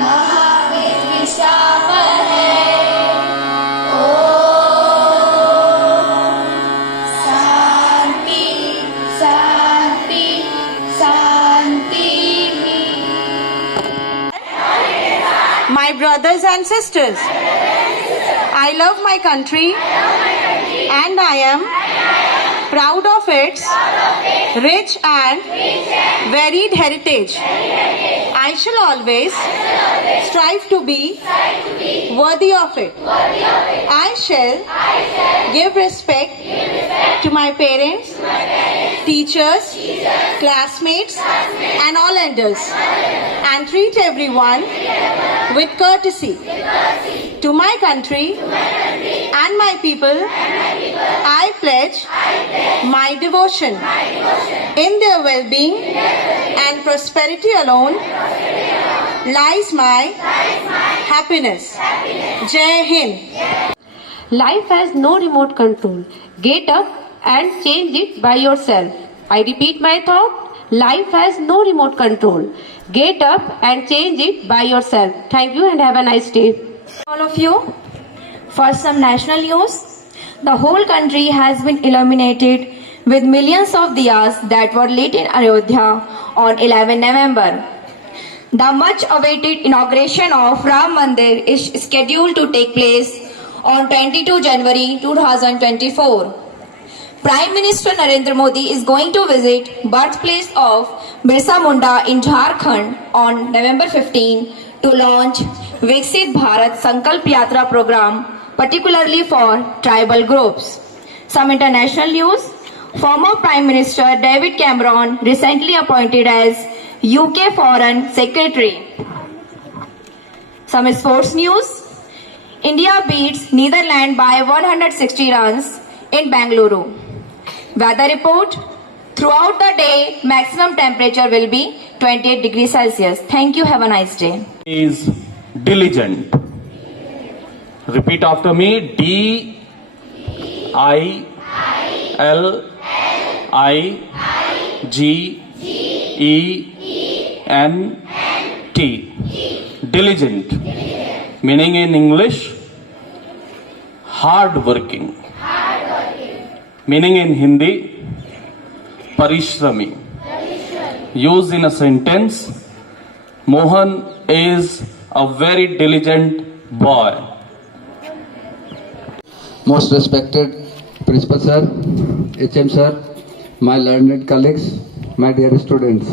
महावीर शाप है। शांति शांति शांति। My brothers and sisters, I love my country and I am proud of its rich and varied heritage. I shall always strive to be worthy of it. I shall give respect to my parents, teachers, classmates and all elders, and treat everyone with courtesy. To my country and my people, I pledge my devotion. In their well-being and prosperity alone lies my happiness. Jai Hind. Life has no remote control. Get up and change it by yourself. I repeat my thought. Life has no remote control. Get up and change it by yourself. Thank you and have a nice day. All of you, for some national news, the whole country has been illuminated with millions of diyas that were lit in Ayodhya on 11 November. The much awaited inauguration of Ram Mandir is scheduled to take place on 22 January 2024. Prime Minister Narendra Modi is going to visit birthplace of Birsa Munda in Jharkhand on November 15 to launch Viksit Bharat Sankalp Yatra program, particularly for tribal groups. Some international news. Former Prime Minister David Cameron recently appointed as UK Foreign Secretary. Some sports news. India beats Netherlands by 160 runs in Bangalore. Weather report. Throughout the day, maximum temperature will be 28 degrees Celsius. Thank you. Have a nice day. Is diligent. Repeat after me. D-I-L-I-G-E-N-T. Diligent. Meaning in English, hard working. Meaning in Hindi, parishrami. Used in a sentence, Mohan is a very diligent boy. Most respected Principal Sir, HM Sir, my learned colleagues, my dear students.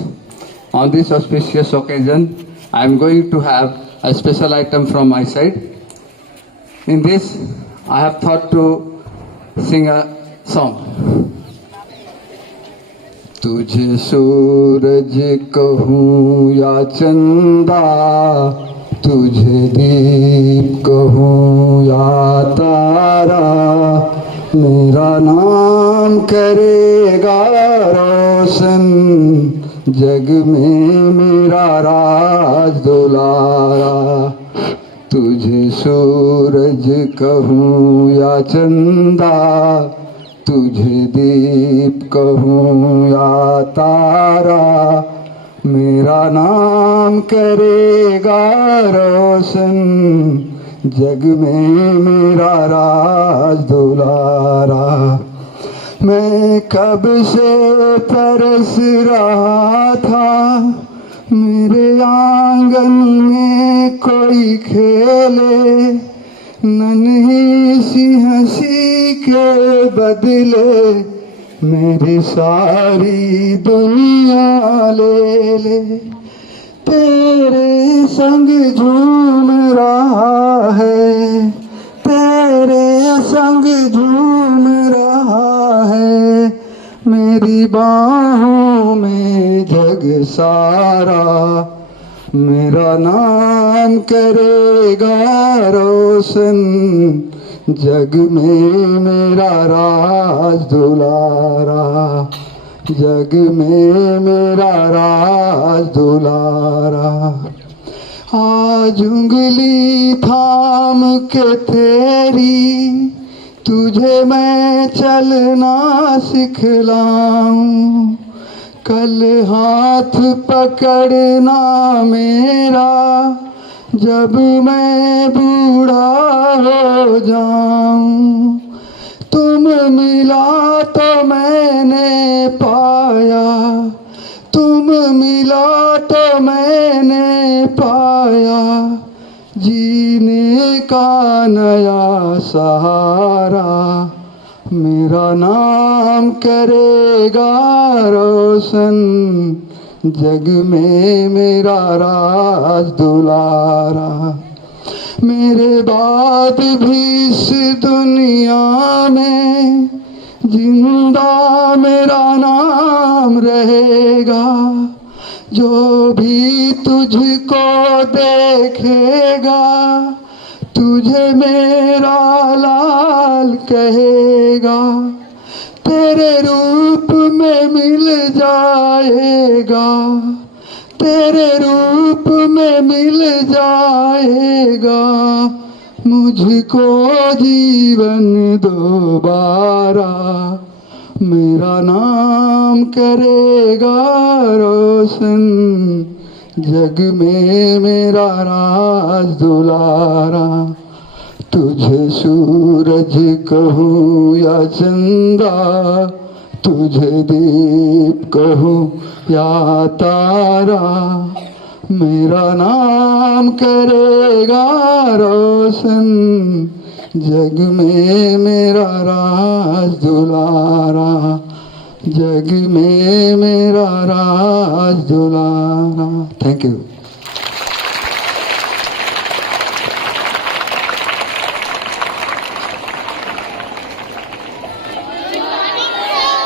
On this auspicious occasion, I am going to have a special item from my side. In this, I have thought to sing a song. तुझे सूरज कहूँ या चंदा, तुझे दीप कहूँ या तारा, मेरा नाम करेगा रोशन, जग में मेरा राज दुलारा। तुझे सूरज कहूँ या चंदा, तुझे दीप कहूँ या तारा, मेरा नाम करेगा रोशन, जग में मेरा राज दुलारा। मैं कब से तरस रहा था, मेरे आंगन में कोई खेले, नन्ही सी हंसी के बदले मेरी सारी दुनिया ले ले। तेरे संग झूम रहा है, तेरे संग झूम रहा है, मेरी बाहों में जग सारा, मेरा नाम करेगा रोशन, जग में मेरा राज दुलारा, जग में मेरा राज दुलारा। आज उंगली थाम के तेरी, तुझे मैं चलना सिखलाऊं, कल हाथ पकड़ना मेरा, जब मैं बूढ़ा हो जाऊं, तुम मिला तो मैंने पाया, तुम मिला तो मैंने पाया, जीने का नया सहारा, मेरा नाम करेगा रोशन, जग में मेरा राज दुलारा। मेरे बाद भी इस दुनिया में जिंदा मेरा नाम रहेगा, जो भी तुझको देखेगा तुझे मेरा लाल कहेगा, तेरे रूप में मिल जाएगा, तेरे रूप में मिल जाएगा, मुझको जीवन दोबारा, मेरा नाम करेगा रोशन, जग में मेरा राज दुलारा। तुझे सूरज कहूँ या चंदा, तुझे दीप कहूँ या तारा, मेरा नाम करेगा रोशन, जग में मेरा राज दुलारा, जग में मेरा राज दुलारा। Thank you.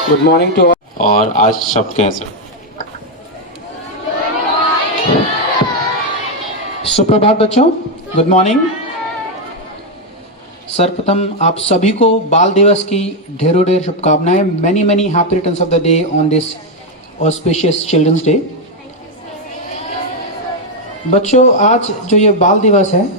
Good morning to all. और आज शब्द कैसे? सुप्रभात बच्चों, गुड मॉर्निंग। सर्वप्रथम आप सभी को बाल दिवस की ढेरों ढेर शुभकामनाएं। Many many happy returns of the day on this auspicious children's day. बच्चों, आज जो ये बाल दिवस है,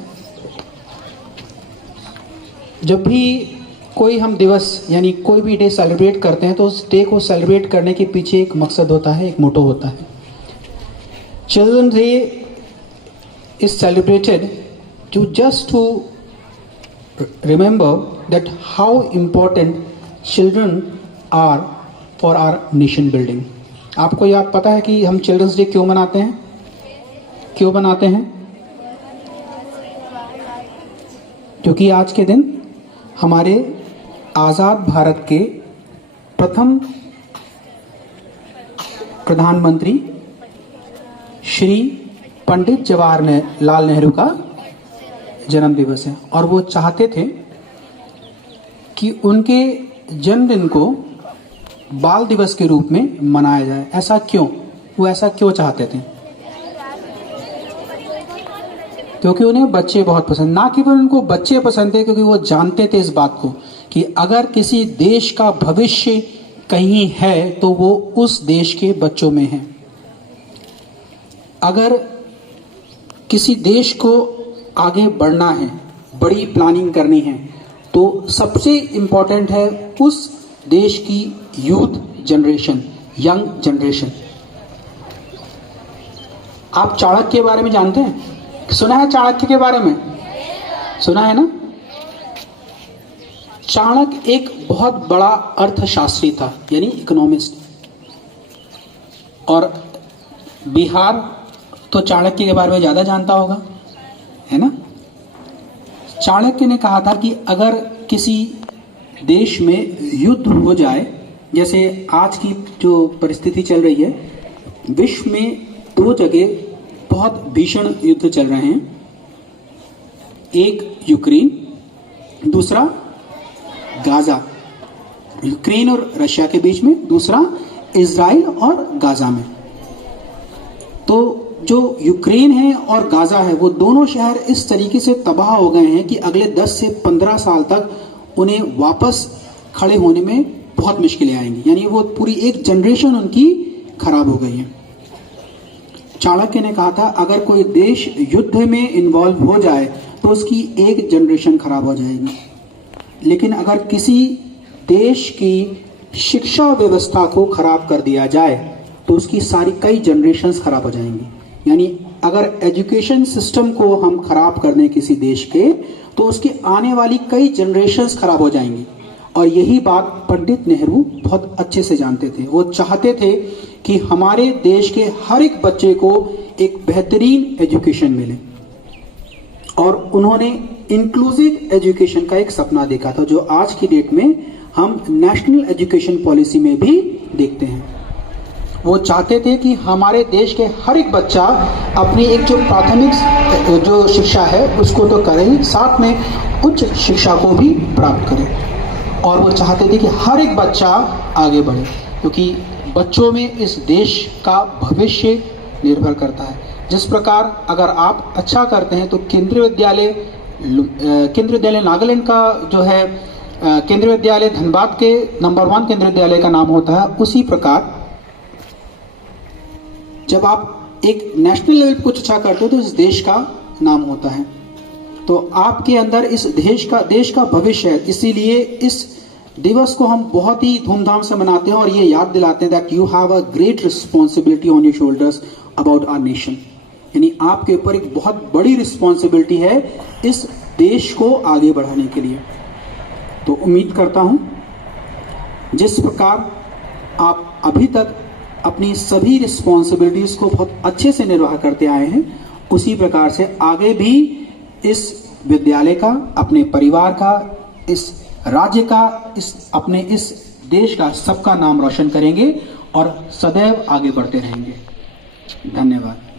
जब भी कोई हम दिवस यानी कोई भी डे सेलिब्रेट करते हैं तो उस डे को सेलिब्रेट करने के पीछे एक मकसद होता है, एक मोटो होता है। Children day is celebrated to just to remember that how important children are for our nation building. आपको याद पता है कि हम चिल्ड्रंस डे क्यों मनाते हैं? क्यों मनाते हैं? क्योंकि आज के दिन हमारे आज़ाद भारत के प्रथम प्रधानमंत्री श्री पंडित जवाहरलाल नेहरू का जन्म दिवस है, और वो चाहते थे कि उनके जन्मदिन को बाल दिवस के रूप में मनाया जाए। ऐसा क्यों? वो ऐसा क्यों चाहते थे? क्योंकि उन्हें बच्चे बहुत पसंद, ना केवल उनको बच्चे पसंद थे, क्योंकि वो जानते थे इस बात को कि अगर किसी देश का भविष्य कहीं है तो वो उस देश के बच्चों में है। अगर किसी देश को आगे बढ़ना है, बड़ी प्लानिंग करनी है, तो सबसे इम्पोर्टेंट है उस देश की यूथ जनरेशन, यंग जनरेशन। आप चाणक्य के बारे में जानते हैं? सुना है चाणक्य के बारे में? सुना है ना? चाणक्य एक बहुत बड़ा अर्थशास्त्री था, यानी इकोनॉमिस्ट। और बिहार तो चाणक्य के बारे में ज्यादा जानता होगा, है ना? चाणक्य ने कहा था कि अगर किसी देश में युद्ध हो जाए, जैसे आज की जो परिस्थिति चल रही है, विश्व में दो जगह बहुत भीषण युद्ध चल रहे हैं, एक यूक्रेन, दूसरा गाजा। यूक्रेन और रशिया के बीच में, दूसरा इजराइल और गाजा में। तो जो यूक्रेन है और गाजा है, वो दोनों शहर इस तरीके से तबाह हो गए हैं कि अगले 10 से 15 साल तक उन्हें वापस खड़े होने में बहुत मुश्किलें आएंगी। यानी वो पूरी एक जनरेशन उनकी खराब हो गई है। चाणक्य ने कहा था अगर कोई देश युद्ध में इन्वॉल्व हो जाए तो उसकी एक जनरेशन खराब हो जाएगी, लेकिन अगर किसी देश की शिक्षा व्यवस्था को खराब कर दिया जाए तो उसकी सारी कई जनरेशन्स खराब हो जाएंगी। यानी अगर एजुकेशन सिस्टम को हम खराब कर दें किसी देश के, तो उसकी आने वाली कई जनरेशन्स खराब हो जाएंगी। और यही बात पंडित नेहरू बहुत अच्छे से जानते थे। वो चाहते थे कि हमारे देश के हर एक बच्चे को एक बेहतरीन एजुकेशन मिले, और उन्होंने इंक्लूसिव एजुकेशन का एक सपना देखा था, जो आज की डेट में हम नेशनल एजुकेशन पॉलिसी में भी देखते हैं। वो चाहते थे कि हमारे देश के हर एक बच्चा अपनी एक जो प्राथमिक जो शिक्षा है उसको तो करे ही, साथ में उच्च शिक्षा को भी प्राप्त करे। और वो चाहते थे कि हर एक बच्चा आगे बढ़े, क्योंकि बच्चों में इस देश का भविष्य निर्भर करता है। जिस प्रकार अगर आप अच्छा करते हैं तो केंद्रीय विद्यालय नागालैंड का जो है केंद्रीय विद्यालय धनबाद के नंबर 1 केंद्रीय विद्यालय का नाम होता है, उसी प्रकार जब आप एक नेशनल लेवल पर कुछ अच्छा करते हो तो इस देश का नाम होता है। तो आपके अंदर इस देश का भविष्य है। इसीलिए इस दिवस को हम बहुत ही धूमधाम से मनाते हैं और ये याद दिलाते हैं that you have a great responsibility on your shoulders about our nation. यानी आपके ऊपर एक बहुत बड़ी रिस्पॉन्सिबिलिटी है इस देश को आगे बढ़ाने के लिए। तो उम्मीद करता हूं जिस प्रकार आप अभी तक अपनी सभी रिस्पॉन्सिबिलिटीज को बहुत अच्छे से निर्वाह करते आए हैं, उसी प्रकार से आगे भी इस विद्यालय का, अपने परिवार का, इस राज्य का, अपने इस देश का, सबका नाम रोशन करेंगे और सदैव आगे बढ़ते रहेंगे। धन्यवाद।